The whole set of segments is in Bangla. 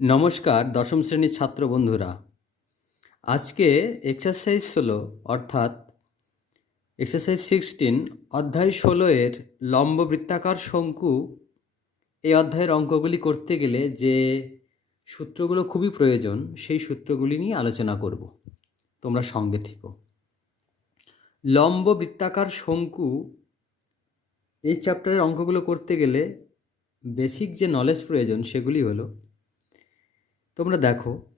নমস্কার, দশম শ্রেণির ছাত্র বন্ধুরা। আজকে এক্সারসাইজ ষোলো অর্থাৎ এক্সারসাইজ সিক্সটিন অধ্যায় ষোলো এর লম্ব বৃত্তাকার শঙ্কু এই অধ্যায়ের অঙ্কগুলি করতে গেলে যে সূত্রগুলো খুবই প্রয়োজন, সেই সূত্রগুলি নিয়ে আলোচনা করব। তোমরা সঙ্গে থেকো। লম্ব বৃত্তাকার শঙ্কু এই চ্যাপ্টারের অঙ্কগুলো করতে গেলে বেসিক যে নলেজ প্রয়োজন, সেগুলি হলো তোমরা দেখো,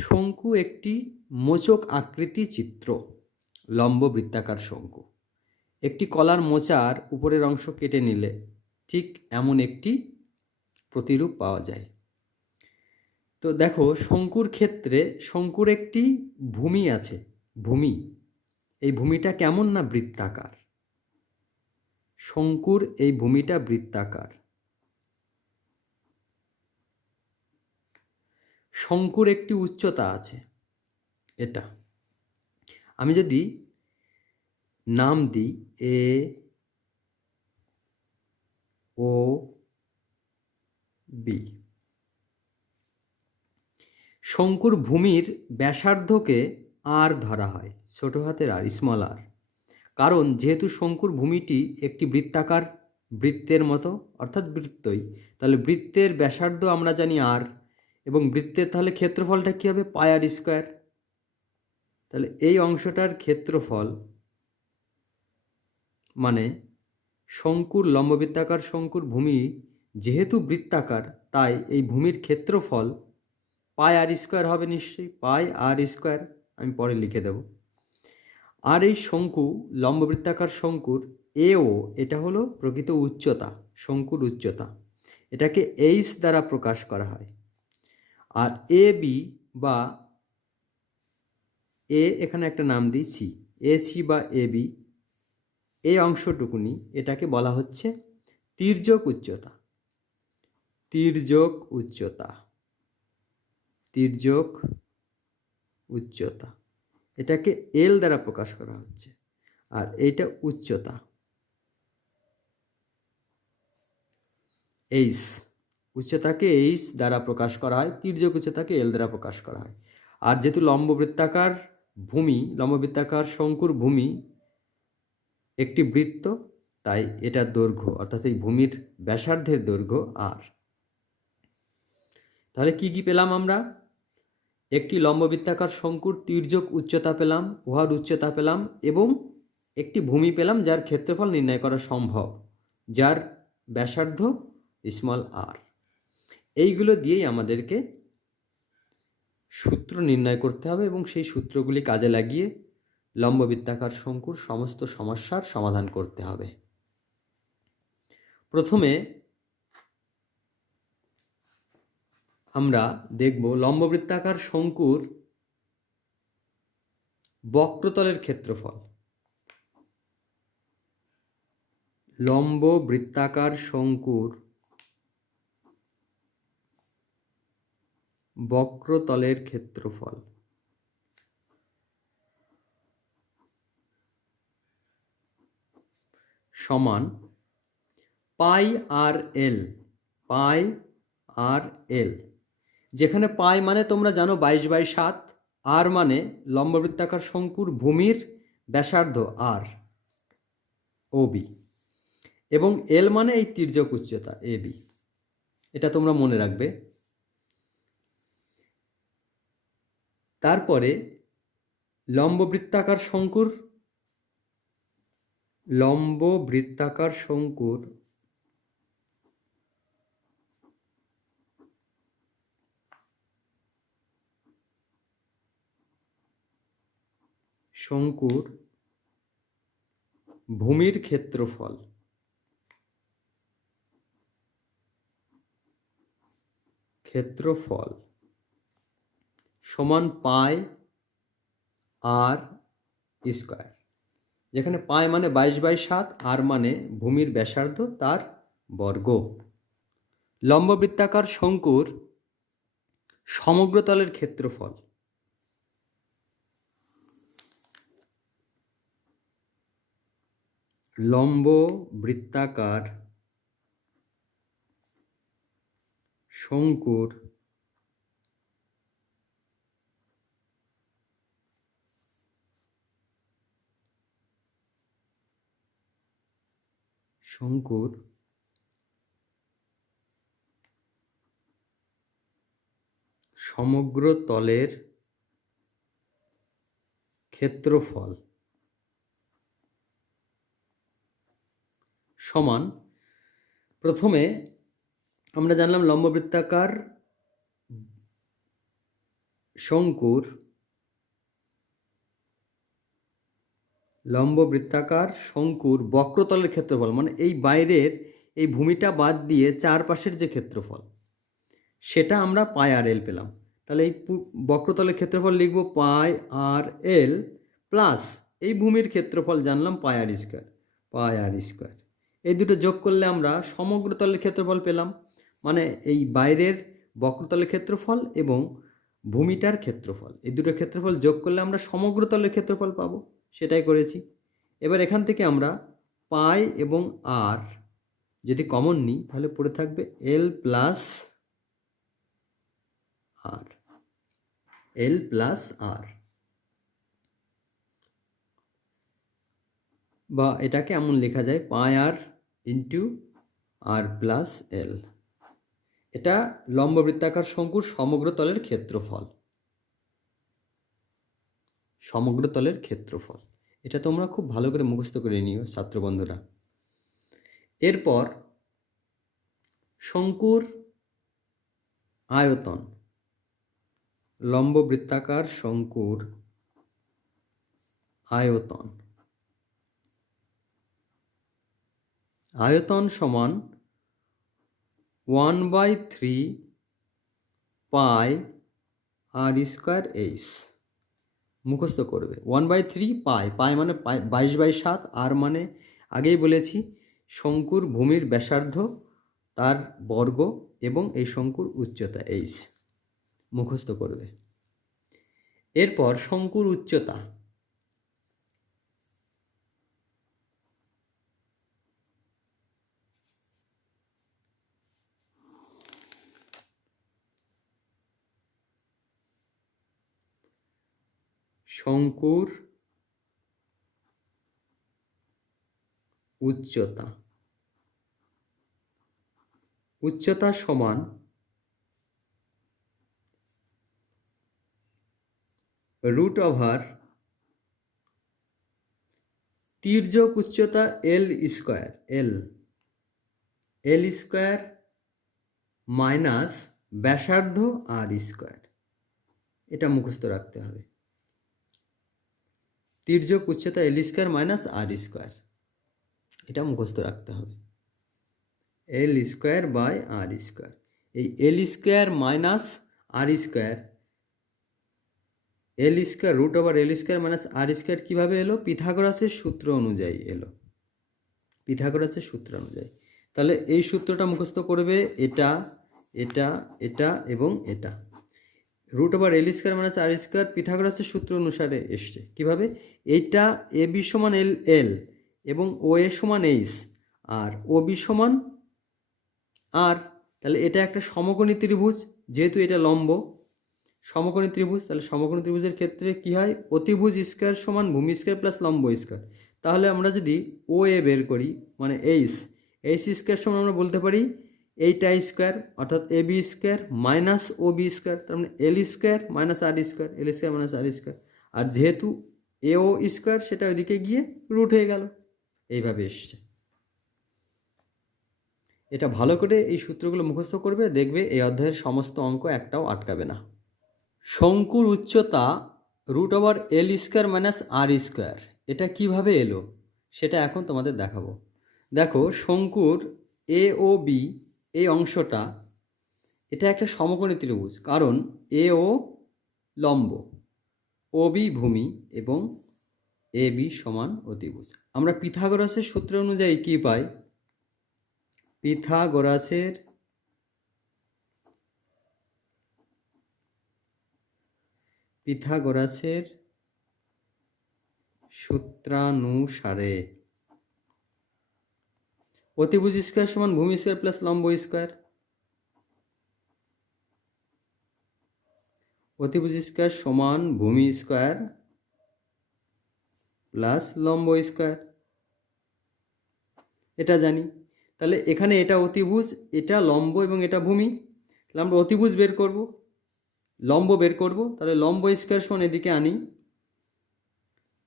শঙ্কু একটি মোচক আকৃতি চিত্র, লম্ব বৃত্তাকার শঙ্কু। একটি কলার মোচার উপরের অংশ কেটে নিলে ঠিক এমন একটি প্রতিরূপ পাওয়া যায়। তো দেখো, শঙ্কুর ক্ষেত্রে শঙ্কুর একটি ভূমি আছে, ভূমি। এই ভূমিটা কেমন না বৃত্তাকার? শঙ্কুর এই ভূমিটা বৃত্তাকার। শঙ্কুর একটি উচ্চতা আছে। এটা। আমি যদি নাম দিই, এ, ও, বি। শঙ্কুর ভূমির ব্যাসার্ধকে আর ধরা হয়, ছোট হাতের আর স্মল আর কারণ যেহেতু শঙ্কুর ভূমিটি একটি বৃত্তাকার, বৃত্তের মতো, অর্থাৎ বৃত্তই, তাহলে বৃত্তের ব্যাসার্ধ আমরা জানি আর এবং বৃত্তের তাহলে ক্ষেত্রফলটা কী হবে? পায়ার স্কোয়ার তাহলে এই অংশটার ক্ষেত্রফল মানে শঙ্কুর লম্ববৃত্তাকার শঙ্কুর ভূমি যেহেতু বৃত্তাকার, তাই এই ভূমির ক্ষেত্রফল পাই আর স্কোয়ার হবে নিশ্চয়ই। পাই আর স্কোয়ার আমি পরে লিখে দেব। আর এই শঙ্কু, লম্ববৃত্তাকার শঙ্কুর, এও এটা হলো প্রকৃত উচ্চতা, শঙ্কুর উচ্চতা। এটাকে এইচ দ্বারা প্রকাশ করা হয়। আর এ বি বা এ এখানে একটা নাম দিই সি এ সি বা এ বি এই অংশটুকুনি এটাকে বলা হচ্ছে তীর্যক উচ্চতা। তীর্যক উচ্চতা। তীর্যক উচ্চতা। এটাকে এল দ্বারা প্রকাশ করা হচ্ছে। আর এইটা উচ্চতা। এইস উচ্চতাকে এইচ দ্বারা প্রকাশ করা হয় তির্যক উচ্চতাকে এল দ্বারা প্রকাশ করা হয়। আর যেহেতু লম্ববৃত্তাকার ভূমি, লম্ববৃত্তাকার শঙ্কুর ভূমি একটি বৃত্ত, তাই এটা দৈর্ঘ্য, অর্থাৎ এই ভূমির ব্যাসার্ধের দৈর্ঘ্য আর। তাহলে কি কি পেলাম আমরা? একটি লম্ববৃত্তাকার শঙ্কুর তির্যক উচ্চতা পেলাম, উহার উচ্চতা পেলাম এবং একটি ভূমি পেলাম যার ক্ষেত্রফল নির্ণয় করা সম্ভব, যার ব্যাসার্ধ স্মল আর এইগুলো দিয়েই আমাদেরকে সূত্র নির্ণয় করতে হবে এবং সেই সূত্রগুলি কাজে লাগিয়ে লম্ববৃত্তাকার শঙ্কুর সমস্ত সমস্যার সমাধান করতে হবে। প্রথমে আমরা দেখব লম্ববৃত্তাকার শঙ্কুর বক্রতলের ক্ষেত্রফল। লম্ব বৃত্তাকার শঙ্কুর বক্রতলের ক্ষেত্রফল। সমান পাই আর এল, পাই আর এল। যেখানে পাই মানে তোমরা জানো বাইশ বাই সাত, আর মানে লম্ববৃত্তাকার শঙ্কুর ভূমির ব্যাসার্ধ আর, ও বি। এবং এল মানে এই তির্যক উচ্চতা, এ বি। এটা তোমরা মনে রাখবে। তারপরে লম্ব বৃত্তাকার শঙ্কুর লম্ব বৃত্তাকার শঙ্কুর শঙ্কুর ভূমির ক্ষেত্রফল। ক্ষেত্রফল। সমান পাই আর স্কোয়ার, যেখানে পাই মানে বাইশ বাই সাত, আর মানে ভূমির ব্যাসার্ধ তার বর্গ। লম্ববৃত্তাকার শঙ্কুর সমগ্রতলের ক্ষেত্রফল। লম্ব বৃত্তাকার শঙ্কুর শঙ্কুর সমগ্র তলের ক্ষেত্রফল সমান। প্রথমে আমরা জানলাম লম্ববৃত্তাকার শঙ্কুর লম্ব বৃত্তাকার, শঙ্কুর বক্রতলের ক্ষেত্রফল মানে এই বাইরের এই ভূমিটা বাদ দিয়ে চারপাশের যে ক্ষেত্রফল, সেটা আমরা পাই আর এল পেলাম। তাহলে এই বক্রতলের ক্ষেত্রফল লিখব পাই আর এল প্লাস এই ভূমির ক্ষেত্রফল জানলাম পাই আর স্কোয়ার, পাই আর স্কোয়ার। এই দুটো যোগ করলে আমরা সমগ্র তলের ক্ষেত্রফল পেলাম মানে এই বাইরের বক্রতলের ক্ষেত্রফল এবং ভূমিটার ক্ষেত্রফল, এই দুটো ক্ষেত্রফল যোগ করলে আমরা সমগ্র তলের ক্ষেত্রফল পাবো। সেটাই করেছি। এবার এখান থেকে আমরা পাই এবং আর যদি কমন নিই, তাহলে পড়ে থাকবে এল প্লাস আর এল প্লাস আর বা এটাকে এমন লেখা যায়, পাই আর ইন্টু আর প্লাস এল এটা লম্ব বৃত্তাকার শঙ্কুর সমগ্র তলের ক্ষেত্রফল। সমগ্র তলের ক্ষেত্রফল। এটা তোমরা খুব ভালো করে মুখস্থ করে নিও ছাত্র বন্ধুরা। এরপর শঙ্কুর আয়তন লম্ব বৃত্তাকার শঙ্কুর আয়তন। আয়তন সমান one by three pi r square H. মুখস্থ করবে। ওয়ান বাই থ্রি পায় পায় মানে বাইশ বাই সাত। আর মানে আগেই বলেছি, শঙ্কুর ভূমির ব্যাসার্ধ, তার বর্গ এবং এই শঙ্কুর উচ্চতা এইচ মুখস্থ করবে। এরপর শঙ্কুর উচ্চতা। শঙ্কুর উচ্চতা। উচ্চতা সমান রুট ওভার তির্যক উচ্চতা L square, L. L square minus ব্যাসার্ধ আর স্কোয়ার। এটা মুখস্থ রাখতে হবে। তির্যক উচ্চতা L square minus r square এটা মুখস্থ রাখতে হবে। L square by r square এই L square minus r square L square root over L square minus r square কীভাবে এলো? পিথাগোরাসের সূত্র অনুযায়ী এলো। পিথাগোরাসের সূত্র অনুযায়ী। তাহলে এই সূত্রটা মুখস্থ করবে এটা এটা এটা এবং এটা। Root over L square minus r square পিথাগোরাসের সূত্র অনুসারে এসছে। কীভাবে? এইটা এ বি সমান এল এল এবং ও এ সমান এইচ আর ও বি সমান আর তাহলে এটা একটা সমকোণী ত্রিভুজ, যেহেতু এটা লম্ব। সমকোণী ত্রিভুজ, তাহলে সমকোণী ত্রিভুজের ক্ষেত্রে কি হয়? অতিভুজ স্কোয়ার সমান ভূমি স্কোয়ার প্লাস লম্ব স্কোয়ার তাহলে আমরা যদি ও এ বের করি মানে এইচ এইচ স্কোয়ার সমান আমরা বলতে পারি এইটা স্কোয়ার অর্থাৎ A B square minus O B square, তার মানে L square minus r square, L square minus r square. আর যেহেতু এ ও স্কোয়ার, সেটা ওইদিকে গিয়ে রুট হয়ে গেল। এইভাবে এসছে। এটা ভালো করে এই সূত্রগুলো মুখস্থ করবে, দেখবে এই অধ্যায়ের সমস্ত অঙ্ক একটাও আটকাবে না। শঙ্কুর উচ্চতা root over L square minus r square, এটা কীভাবে এলো? সেটা এখন তোমাদের দেখাবো। দেখো, শঙ্কুর এ ও বি এই অংশটা, এটা একটা সমকোণী ত্রিভুজ, কারণ এ ও লম্ব ও বি ভূমি এবং এ বি সমান অতিভুজ। আমরা পিথাগোরাসের সূত্র অনুযায়ী কি পাই? পিথাগোরাসের পিথাগোরাসের সূত্রানুসারে অতিভুজ স্কোয়ার সমান ভূমি স্কোয়ার প্লাস লম্ব স্কোয়ার। অতিভুজ স্কোয়ার সমান ভূমি স্কোয়ার প্লাস লম্ব স্কোয়ার। এটা জানি। তাহলে এখানে এটা অতিভুজ, এটা লম্ব এবং এটা ভূমি। তাহলে আমরা অতিভুজ বের করব, লম্ব বের করব। তাহলে লম্ব স্কোয়ার সমান এদিকে আনি।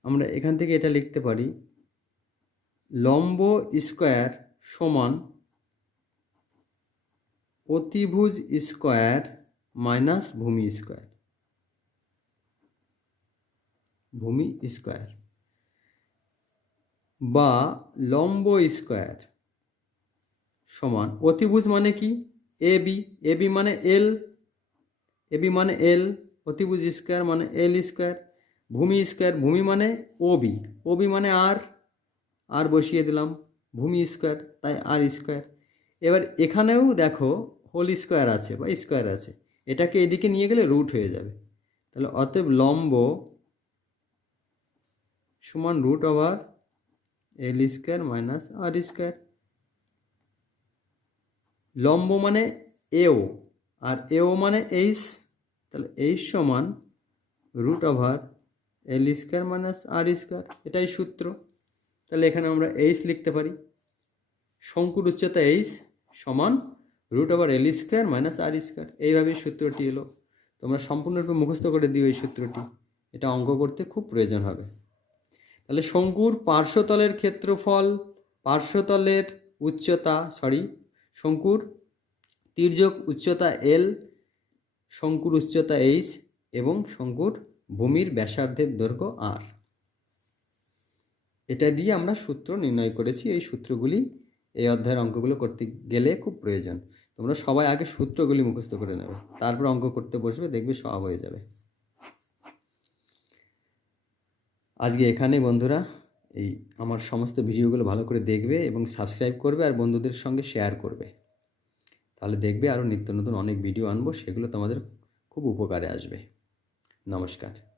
আমরা এখান থেকে এটা লিখতে পারি। লম্ব স্কোয়ার সমান অতিভুজ স্কোয়ার মাইনাস ভূমি স্কোয়ার। ভূমি স্কোয়ার। বা লম্ব স্কোয়ার সমান অতিভুজ মানে কি? এ বি এ বি মানে এল, এ বি মানে এল, অতিভুজ স্কোয়ার মানে এল স্কোয়ার, ভূমি স্কোয়ার, ভূমি মানে ও বি ও বি মানে আর আর বসিয়ে দিলাম। ভূমি স্কোয়ার, তাই আর স্কোয়ার। এবার এখানেও দেখো হোল স্কোয়ার আছে বা স্কোয়ার আছে। এটাকে এদিকে নিয়ে গেলে রুট হয়ে যাবে। তাহলে অতএব লম্ব সমান root over L square minus r square. লম্ব মানে এও, আর এও মানে এইচ। তাহলে এইচ সমান root over L square minus r square. এটাই সূত্র। তাহলে এখানে আমরা এইচ লিখতে পারি। শঙ্কুর উচ্চতা এইচ সমান root over L square minus r square এইভাবেই সূত্রটি এলো। তোমরা সম্পূর্ণরূপে মুখস্থ করে দিও এই সূত্রটি। এটা অঙ্ক করতে খুব প্রয়োজন হবে। তাহলে শঙ্কুর পার্শ্বতলের ক্ষেত্রফল, পার্শ্বতলের উচ্চতা সরি শঙ্কুর তির্যক উচ্চতা এল শঙ্কুর উচ্চতা এইচ এবং শঙ্কুর ভূমির ব্যাসার্ধের দৈর্ঘ্য আর এটা দিয়ে আমরা সূত্র নির্ণয় করেছি। এই সূত্রগুলি, এই অধ্যায়ের অঙ্কগুলো করতে গেলে খুব প্রয়োজন। তোমরা সবাই আগে সূত্রগুলি মুখস্থ করে নেবে তারপর অঙ্ক করতে বসবে, দেখবে সব হয়ে যাবে। আজকে এখানে বন্ধুরা, এই আমার সমস্ত ভিডিওগুলো ভালো করে দেখবে এবং সাবস্ক্রাইব করবে আর বন্ধুদের সঙ্গে শেয়ার করবে। তাহলে দেখবে আরও নিত্য নতুন অনেক ভিডিও আনব, সেগুলো তোমাদের খুব উপকারে আসবে। নমস্কার।